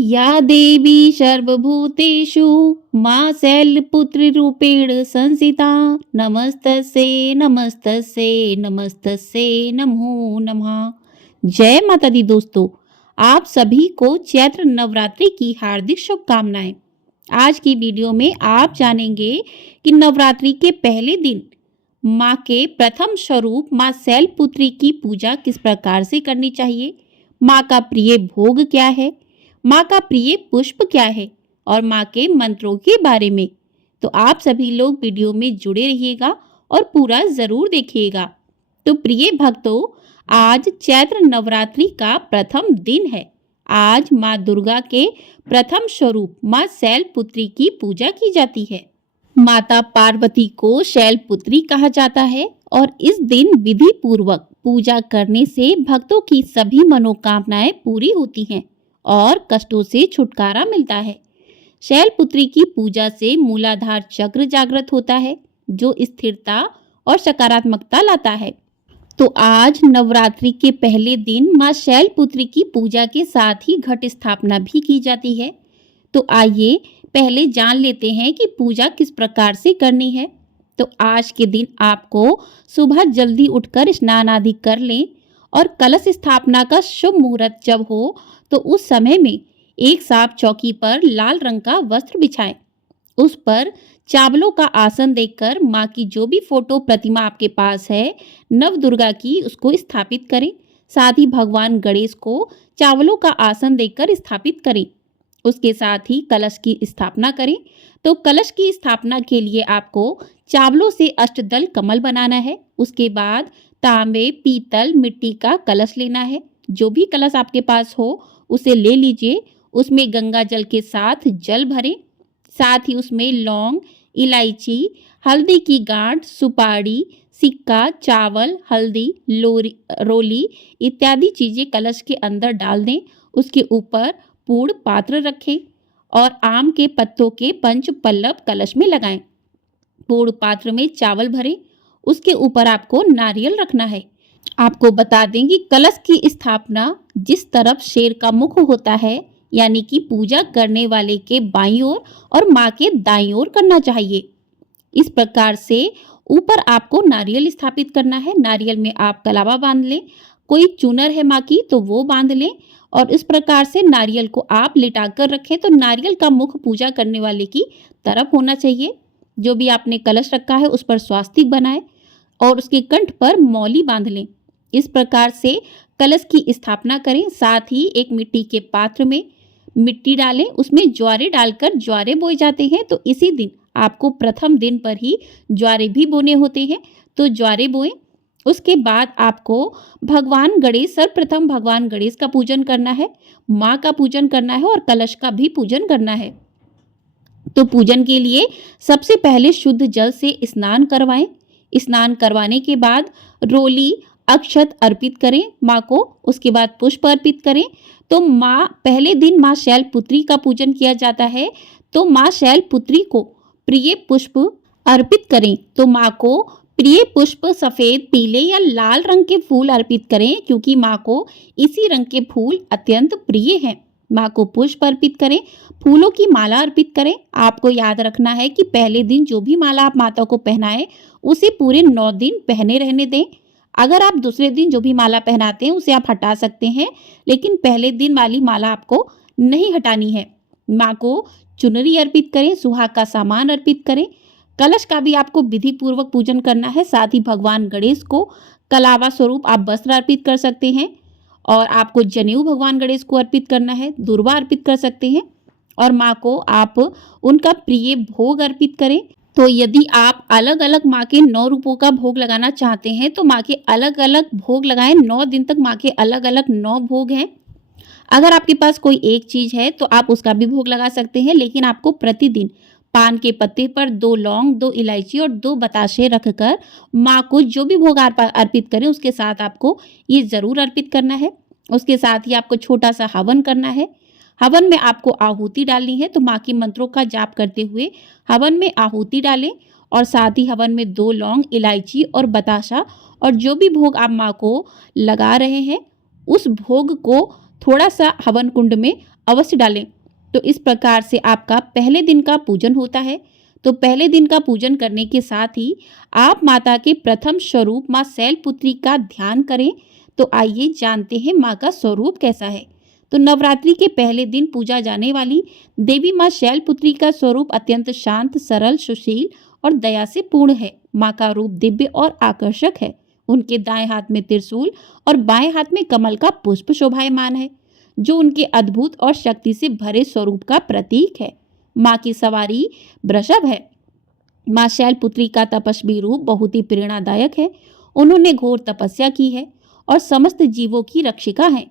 या देवी सर्वभूतेषु मां शैलपुत्रीरूपेण संस्थिता नमस्तस्यै नमस्तस्यै नमस्तस्यै नमो नमः। जय माता दी दोस्तों, आप सभी को चैत्र नवरात्रि की हार्दिक शुभकामनाएं। आज की वीडियो में आप जानेंगे कि नवरात्रि के पहले दिन माँ के प्रथम स्वरूप माँ शैलपुत्री की पूजा किस प्रकार से करनी चाहिए, माँ का प्रिय भोग क्या है, माँ का प्रिय पुष्प क्या है और माँ के मंत्रों के बारे में। तो आप सभी लोग वीडियो में जुड़े रहिएगा और पूरा जरूर देखिएगा। तो प्रिय भक्तों, आज चैत्र नवरात्रि का प्रथम दिन है। आज माँ दुर्गा के प्रथम स्वरूप माँ शैलपुत्री की पूजा की जाती है। माता पार्वती को शैलपुत्री कहा जाता है और इस दिन विधि पूर्वक पूजा करने से भक्तों की सभी मनोकामनाएं पूरी होती हैं और कष्टों से छुटकारा मिलता है। शैलपुत्री की पूजा से मूलाधार चक्र जागृत होता है, जो स्थिरता और सकारात्मकता लाता है। तो आज नवरात्रि के पहले दिन माँ शैलपुत्री की पूजा के साथ ही घट स्थापना भी की जाती है। तो आइए पहले जान लेते हैं कि पूजा किस प्रकार से करनी है। तो आज के दिन आपको सुबह जल्दी उठकर स्नान आदि कर लें और कलश स्थापना का शुभ मुहूर्त जब हो तो उस समय में एक साफ चौकी पर लाल रंग का वस्त्र बिछाएं। उस पर चावलों का आसन देकर माँ की जो भी फोटो प्रतिमा आपके पास है नव दुर्गा की, उसको स्थापित करें। साथ ही भगवान गणेश को चावलों का आसन देकर स्थापित करें। उसके साथ ही कलश की स्थापना करें। तो कलश की स्थापना के लिए आपको चावलों से अष्टदल कमल बनाना है। उसके बाद तांबे, पीतल, मिट्टी का कलश लेना है। जो भी कलश आपके पास हो उसे ले लीजिए। उसमें गंगा जल के साथ जल भरें। साथ ही उसमें लौंग, इलायची, हल्दी की गांठ, सुपारी, सिक्का, चावल, हल्दी, रोली इत्यादि चीजें कलश के अंदर डाल दें। उसके ऊपर पूर्ण पात्र रखें और आम के पत्तों के पंच पल्लव कलश में लगाएं। पूर्ण पात्र में चावल भरें। उसके ऊपर आपको नारियल रखना है। आपको बता दें कि कलश की स्थापना जिस तरफ शेर का मुख होता है, यानी कि पूजा करने वाले के बाईं ओर और माँ के दाईं ओर करना चाहिए। इस प्रकार से ऊपर आपको नारियल स्थापित करना है। नारियल में आप कलावा बांध लें। कोई चूनर है माँ की तो वो बांध लें और इस प्रकार से नारियल को आप लिटाकर रखें। तो नारियल का मुख पूजा करने वाले की तरफ होना चाहिए। जो भी आपने कलश रखा है उस पर स्वास्तिक बनाएं और उसके कंठ पर मौली बांध लें। इस प्रकार से कलश की स्थापना करें। साथ ही एक मिट्टी के पात्र में मिट्टी डालें। उसमें ज्वारे डालकर ज्वारे बोए जाते हैं। तो इसी दिन आपको प्रथम दिन पर ही ज्वारे भी बोने होते हैं, तो ज्वारे बोएं। उसके बाद आपको भगवान गणेश, सर्वप्रथम भगवान गणेश का पूजन करना है, माँ का पूजन करना है और कलश का भी पूजन करना है। तो पूजन के लिए सबसे पहले शुद्ध जल से स्नान करवाएं। स्नान करवाने के बाद रोली, अक्षत अर्पित करें माँ को। उसके बाद पुष्प अर्पित करें। तो माँ पहले दिन माँ शैलपुत्री का पूजन किया जाता है, तो माँ शैलपुत्री को प्रिय पुष्प अर्पित करें। तो माँ को प्रिय पुष्प सफेद, पीले या लाल रंग के फूल अर्पित करें, क्योंकि माँ को इसी रंग के फूल अत्यंत प्रिय हैं। माँ को पुष्प अर्पित करें, फूलों की माला अर्पित करें। आपको याद रखना है कि पहले दिन जो भी माला आप माता को पहनाएं उसे पूरे 9 दिन पहने रहने दें। अगर आप दूसरे दिन जो भी माला पहनाते हैं उसे आप हटा सकते हैं, लेकिन पहले दिन वाली माला आपको नहीं हटानी है। माँ को चुनरी अर्पित करें, सुहाग का सामान अर्पित करें। कलश का भी आपको विधि पूर्वक पूजन करना है। साथ ही भगवान गणेश को कलावा स्वरूप आप वस्त्र अर्पित कर सकते हैं और आपको जनेऊ भगवान गणेश को अर्पित करना है, दूर्वा अर्पित कर सकते हैं और माँ को आप उनका प्रिय भोग अर्पित करें। तो यदि आप अलग अलग माँ के 9 रूपों का भोग लगाना चाहते हैं तो माँ के अलग अलग भोग लगाएं। 9 दिन तक माँ के अलग अलग 9 भोग हैं। अगर आपके पास कोई एक चीज है तो आप उसका भी भोग लगा सकते हैं, लेकिन आपको प्रतिदिन पान के पत्ते पर 2 लौंग, 2 इलायची और 2 बताशे रखकर माँ को जो भी भोग अर्पित करें उसके साथ आपको ये जरूर अर्पित करना है। उसके साथ ही आपको छोटा सा हवन करना है। हवन में आपको आहुति डालनी है। तो माँ के मंत्रों का जाप करते हुए हवन में आहुति डालें और साथ ही हवन में 2 लौंग, इलायची और बताशा और जो भी भोग आप माँ को लगा रहे हैं उस भोग को थोड़ा सा हवन कुंड में अवश्य डालें। तो इस प्रकार से आपका पहले दिन का पूजन होता है। तो पहले दिन का पूजन करने के साथ ही आप माता के प्रथम स्वरूप माँ शैलपुत्री का ध्यान करें। तो आइए जानते हैं माँ का स्वरूप कैसा है। तो नवरात्रि के पहले दिन पूजा जाने वाली देवी माँ शैलपुत्री का स्वरूप अत्यंत शांत, सरल, सुशील और दया से पूर्ण है। माँ का रूप दिव्य और आकर्षक है। उनके दाएं हाथ में त्रिशूल और बाएं हाथ में कमल का पुष्प शोभायमान है, जो उनके अद्भुत और शक्ति से भरे स्वरूप का प्रतीक है। माँ की सवारी वृषभ है। माँ शैलपुत्री का तपस्वी रूप बहुत ही प्रेरणादायक है। उन्होंने घोर तपस्या की है और समस्त जीवों की रक्षिका हैं।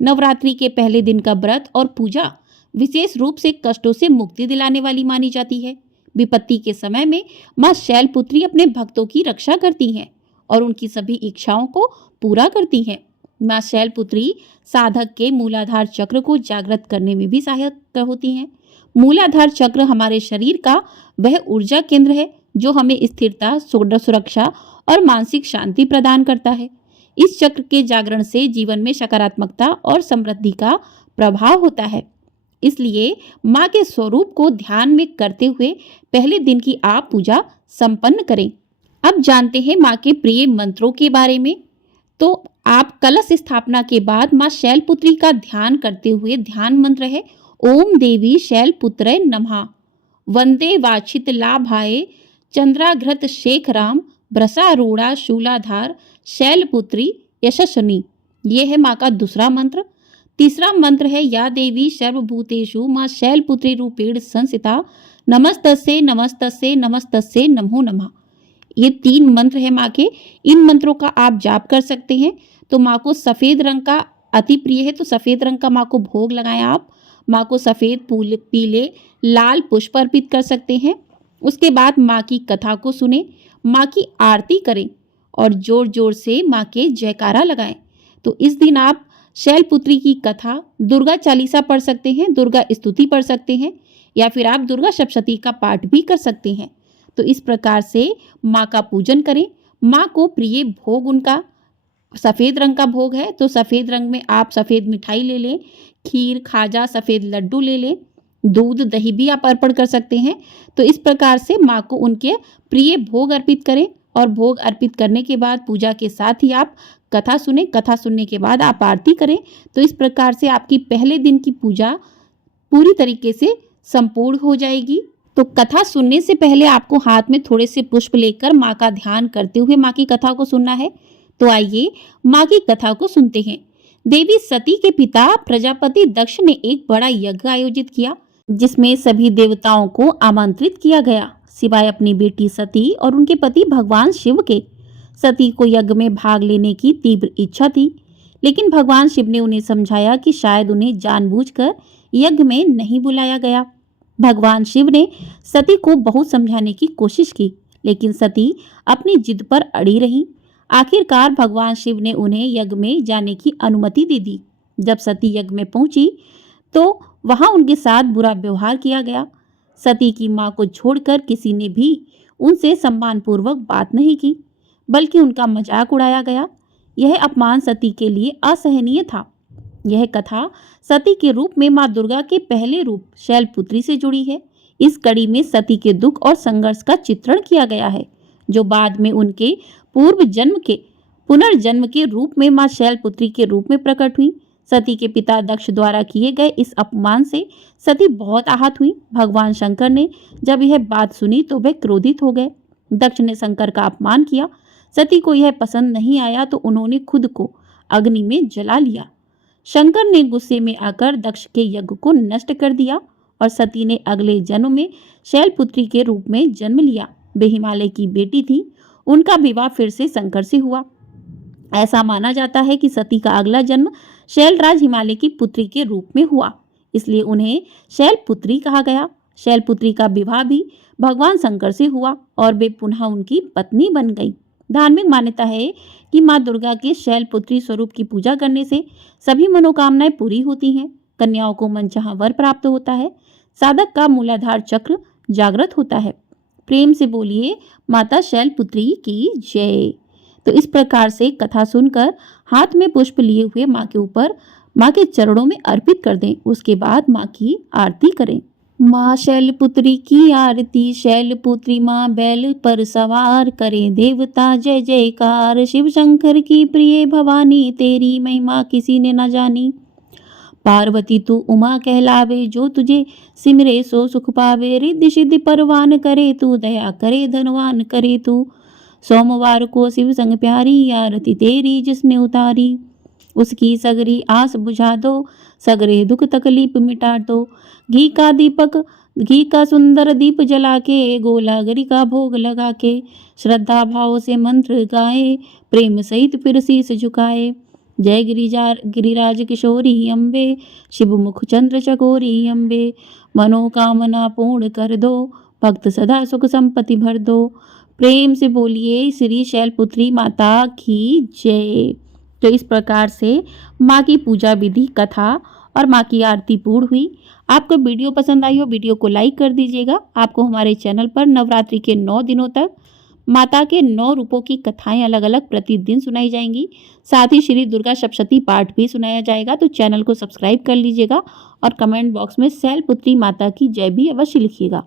नवरात्रि के पहले दिन का व्रत और पूजा विशेष रूप से कष्टों से मुक्ति दिलाने वाली मानी जाती है। विपत्ति के समय में माँ शैलपुत्री अपने भक्तों की रक्षा करती हैं और उनकी सभी इच्छाओं को पूरा करती हैं। माँ शैलपुत्री साधक के मूलाधार चक्र को जागृत करने में भी सहायक होती हैं। मूलाधार चक्र हमारे शरीर का वह ऊर्जा केंद्र है जो हमें स्थिरता, सुरक्षा और मानसिक शांति प्रदान करता है। इस चक्र के जागरण से जीवन में सकारात्मकता और समृद्धि का प्रभाव होता है। इसलिए माँ के स्वरूप को ध्यान में करते हुए पहले दिन की आप पूजा संपन्न करें। अब जानते हैं माँ के प्रिय मंत्रों के बारे में। तो आप कलश स्थापना के बाद माँ शैलपुत्री का ध्यान करते हुए ध्यान मंत्र है ओम देवी शैलपुत्रै नमः। वंदे वाछित लाभाय चंद्राघृत शेखराम वृषारूढ़ा शूलाधार शैलपुत्री यशस्विनी। ये है माँ का दूसरा मंत्र। तीसरा मंत्र है या देवी सर्वभूतेषु माँ शैलपुत्री रूपेण संस्थिता नमस्तस्यै नमस्तस्यै नमस्तस्यै नमो नमः। ये 3 मंत्र है माँ के। इन मंत्रों का आप जाप कर सकते हैं। तो माँ को सफ़ेद रंग का अति प्रिय है, तो सफ़ेद रंग का माँ को भोग लगाएं आप। माँ को सफ़ेद, पीले, लाल पुष्प अर्पित कर सकते हैं। उसके बाद माँ की कथा को सुने, माँ की आरती करें और जोर जोर से माँ के जयकारा लगाएं। तो इस दिन आप शैलपुत्री की कथा, दुर्गा चालीसा पढ़ सकते हैं, दुर्गा स्तुति पढ़ सकते हैं, या फिर आप दुर्गा सप्तशती का पाठ भी कर सकते हैं। तो इस प्रकार से माँ का पूजन करें। माँ को प्रिय भोग उनका सफ़ेद रंग का भोग है, तो सफ़ेद रंग में आप सफ़ेद मिठाई ले लें, खीर, खाजा, सफ़ेद लड्डू ले लें, दूध, दही भी आप अर्पण कर सकते हैं। तो इस प्रकार से माँ को उनके प्रिय भोग अर्पित करें और भोग अर्पित करने के बाद पूजा के साथ ही आप कथा सुने। कथा सुनने के बाद आप आरती करें। तो इस प्रकार से आपकी पहले दिन की पूजा पूरी तरीके से संपूर्ण हो जाएगी। तो कथा सुनने से पहले आपको हाथ में थोड़े से पुष्प लेकर माँ का ध्यान करते हुए माँ की कथा को सुनना है। तो आइए माँ की कथा को सुनते हैं। देवी सती के पिता प्रजापति दक्ष ने एक बड़ा यज्ञ आयोजित किया, जिसमें सभी देवताओं को आमंत्रित किया गया, सिवाय अपनी बेटी सती और उनके पति भगवान शिव के। सती को यज्ञ में भाग लेने की तीव्र इच्छा थी, लेकिन भगवान शिव ने उन्हें समझाया कि शायद उन्हें जानबूझकर यज्ञ में नहीं बुलाया गया। भगवान शिव ने सती को बहुत समझाने की कोशिश की, लेकिन सती अपनी जिद पर अड़ी रही। आखिरकार भगवान शिव ने उन्हें यज्ञ में जाने की अनुमति दे दी। जब सती यज्ञ में पहुंची तो वहां उनके साथ बुरा व्यवहार किया गया। सती की मां को छोड़कर किसी ने भी उनसे सम्मानपूर्वक बात नहीं की, बल्कि उनका मजाक उड़ाया गया। यह अपमान सती के लिए असहनीय था। यह कथा सती के रूप में मां दुर्गा के पहले रूप शैलपुत्री से जुड़ी है। इस कड़ी में सती के दुख और संघर्ष का चित्रण किया गया है, जो बाद में उनके पूर्व जन्म के पुनर्जन्म के रूप में मां शैलपुत्री के रूप में प्रकट हुई। सती के पिता दक्ष द्वारा किए गए इस अपमान से सती बहुत आहत हुई। भगवान शंकर ने जब यह बात सुनी तो वे क्रोधित हो गए। दक्ष ने शंकर का अपमान किया। सती को यह पसंद नहीं आया तो उन्होंने खुद को अग्नि में जला लिया। शंकर ने गुस्से में आकर दक्ष के यज्ञ को नष्ट कर दिया और सती ने अगले जन्म में शैलपुत्री के रूप में जन्म लिया। वे हिमालय की बेटी थी। उनका विवाह फिर से शंकर से हुआ। ऐसा माना जाता है कि सती का अगला जन्म शैलराज हिमालय की पुत्री के रूप में हुआ, इसलिए उन्हें शैलपुत्री कहा गया। शैलपुत्री का विवाह भी भगवान शंकर से हुआ और वे पुनः उनकी पत्नी बन गई। धार्मिक मान्यता है कि माँ दुर्गा के शैलपुत्री स्वरूप की पूजा करने से सभी मनोकामनाएं पूरी होती हैं। कन्याओं को मनचाहा वर प्राप्त होता है। साधक का मूलाधार चक्र जागृत होता है। प्रेम से बोलिए माता शैलपुत्री की जय। तो इस प्रकार से कथा सुनकर हाथ में पुष्प लिए हुए माँ के ऊपर माँ के चरणों में अर्पित कर दें। उसके बाद माँ की आरती करें। माँ शैलपुत्री की आरती, शैलपुत्री माँ बैल पर सवार, करें देवता जय जयकार। शिव शंकर की प्रिय भवानी, तेरी महिमा किसी ने न जानी। पार्वती तू उमा कहलावे, जो तुझे सिमरे सो सुख पावे। रिद्धि सिद्धि परवान करे तू, दया करे धनवान करे तू। सोमवार को शिव संग प्यारी, आरती तेरी जिसने उतारी। उसकी सगरी आस बुझा दो, सगरे दुख तकलीफ मिटा दो। घी का सुंदर दीप जला के, गोलागरी का भोग लगा के। श्रद्धा भाव से मंत्र गाए, प्रेम सहित फिर शीस झुकाए। जय गिरिराज किशोरी अम्बे, शिव मुख चंद्र चकोरी अम्बे। मनोकामना पूर्ण कर दो, भक्त सदा सुख संपत्ति भर दो। प्रेम से बोलिए श्री शैलपुत्री माता की जय। तो इस प्रकार से माँ की पूजा विधि, कथा और माँ की आरती पूर्ण हुई। आपको वीडियो पसंद आई हो, वीडियो को लाइक कर दीजिएगा। आपको हमारे चैनल पर नवरात्रि के 9 दिनों तक माता के 9 रूपों की कथाएं अलग अलग प्रतिदिन सुनाई जाएंगी। साथ ही श्री दुर्गा सप्तशती पाठ भी सुनाया जाएगा। तो चैनल को सब्सक्राइब कर लीजिएगा और कमेंट बॉक्स में शैलपुत्री माता की जय भी अवश्य लिखिएगा।